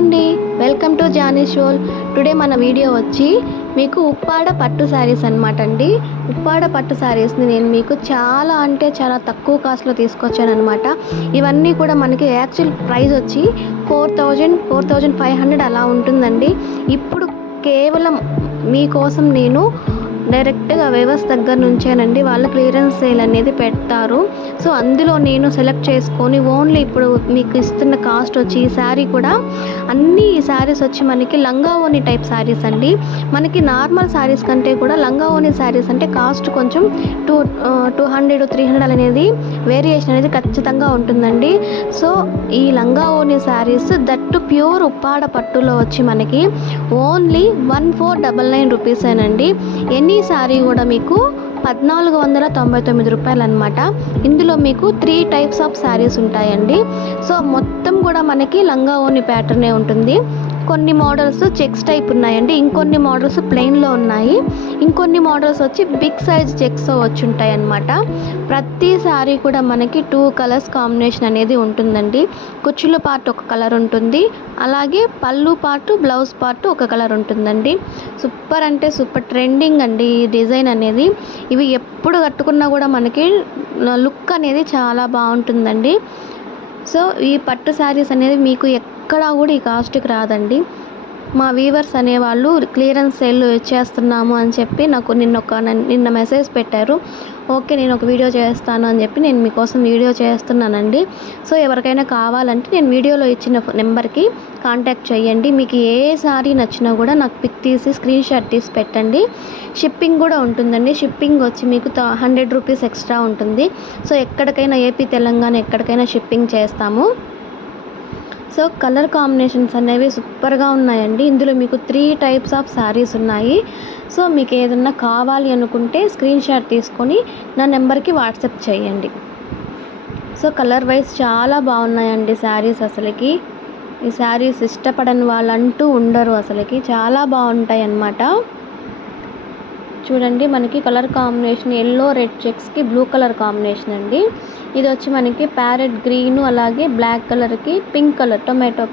అండి. Welcome to Johnny షోల్ today మన వీడియో వచ్చి మీకు ఉప్పాడ పట్టు శారీస్ అనమాట అండి. ఉప్పాడ పట్టు శారీస్ని నేను మీకు చాలా అంటే చాలా తక్కువ కాస్ట్లో తీసుకొచ్చాను అనమాట ఇవన్నీ కూడా మనకి యాక్చువల్ ప్రైస్ వచ్చి four thousand four thousand five hundred అలా ఉంటుందండి. ఇప్పుడు కేవలం మీకోసం నేను డైరెక్ట్గా వేవర్స్ దగ్గర నుంచేనండి వాళ్ళు క్లియరెన్స్ సేల్ అనేది పెడతారు. సో అందులో నేను సెలెక్ట్ చేసుకొని ఓన్లీ ఇప్పుడు మీకు ఇస్తున్న కాస్ట్ వచ్చి ఈ శారీ కూడా అన్ని శారీస్ వచ్చి మనకి లంగా ఓని టైప్ శారీస్ అండి. మనకి నార్మల్ శారీస్ కంటే కూడా లంగా ఓని శారీస్ అంటే కాస్ట్ కొంచెం two two hundred three hundred అనేది వేరియేషన్ అనేది ఖచ్చితంగా ఉంటుందండి. సో ఈ లంగా ఓని శారీస్ దట్టు ప్యూర్ ఉప్పాడ పట్టులో వచ్చి మనకి only one four double nine రూపీసేనండి. Any sorry కూడా మీకు పద్నాలుగు వందల తొంభై తొమ్మిది రూపాయలు అనమాట ఇందులో మీకు త్రీ టైప్స్ ఆఫ్ శారీస్ ఉంటాయండి. సో మొత్తం కూడా మనకి లంగా ఓని ప్యాటర్నే ఉంటుంది. కొన్ని మోడల్స్ చెక్స్ టైప్ ఉన్నాయండి. ఇంకొన్ని మోడల్స్ ప్లెయిన్లో ఉన్నాయి. ఇంకొన్ని మోడల్స్ వచ్చి బిగ్ సైజ్ చెక్స్ వచ్చి ఉంటాయి అన్నమాట ప్రతి శారీ కూడా మనకి టూ కలర్స్ కాంబినేషన్ అనేది ఉంటుందండి. కుచ్చుల పార్ట్ ఒక కలర్ ఉంటుంది. అలాగే పళ్ళు పార్ట్ బ్లౌజ్ పార్ట్ ఒక కలర్ ఉంటుందండి. సూపర్ అంటే సూపర్ ట్రెండింగ్ అండి ఈ డిజైన్ అనేది. ఇవి ఎప్పుడు కట్టుకున్నా కూడా మనకి లుక్ అనేది చాలా బాగుంటుందండి. సో ఈ పట్టు శారీస్ అనేది మీకు ఎక్కడా కూడా ఈ కాస్ట్కి రాదండి. మా వీవర్స్ అనేవాళ్ళు క్లియరెన్స్ సేల్ చేస్తున్నాము అని చెప్పి నాకు నిన్న ఒక నిన్న మెసేజ్ పెట్టారు. ఓకే నేను ఒక వీడియో చేస్తాను అని చెప్పి నేను మీకోసం వీడియో చేస్తున్నానండి. సో ఎవరికైనా కావాలంటే నేను వీడియోలో ఇచ్చిన నెంబర్కి కాంటాక్ట్ చేయండి. మీకు ఏ సారీ నచ్చినా కూడా నాకు పిక్ తీసి స్క్రీన్ షాట్ తీసి పెట్టండి. షిప్పింగ్ కూడా ఉంటుందండి. షిప్పింగ్ వచ్చి మీకు హండ్రెడ్ రూపీస్ ఎక్స్ట్రా ఉంటుంది. సో ఎక్కడికైనా ఏపీ తెలంగాణ ఎక్కడికైనా షిప్పింగ్ చేస్తాము. సో కలర్ కాంబినేషన్స్ అనేవి సూపర్గా ఉన్నాయండి. ఇందులో మీకు త్రీ టైప్స్ ఆఫ్ శారీస్ ఉన్నాయి. సో మీకు ఏదన్నా కావాలి అనుకుంటే స్క్రీన్ షాట్ తీసుకొని నా నెంబర్కి వాట్సాప్ చేయండి. సో కలర్ వైజ్ చాలా బాగున్నాయండి శారీస్ అసలుకి. ఈ శారీస్ ఇష్టపడని వాళ్ళంటూ ఉండరు అసలుకి. చాలా బాగుంటాయి అన్నమాట చూడండి మనకి కలర్ కాంబినేషన్ ఎల్లో రెడ్ చెక్స్కి బ్లూ కలర్ కాంబినేషన్ అండి. ఇది వచ్చి మనకి ప్యారెట్ గ్రీన్ అలాగే బ్లాక్ కలర్కి పింక్ కలర్ టొమాటో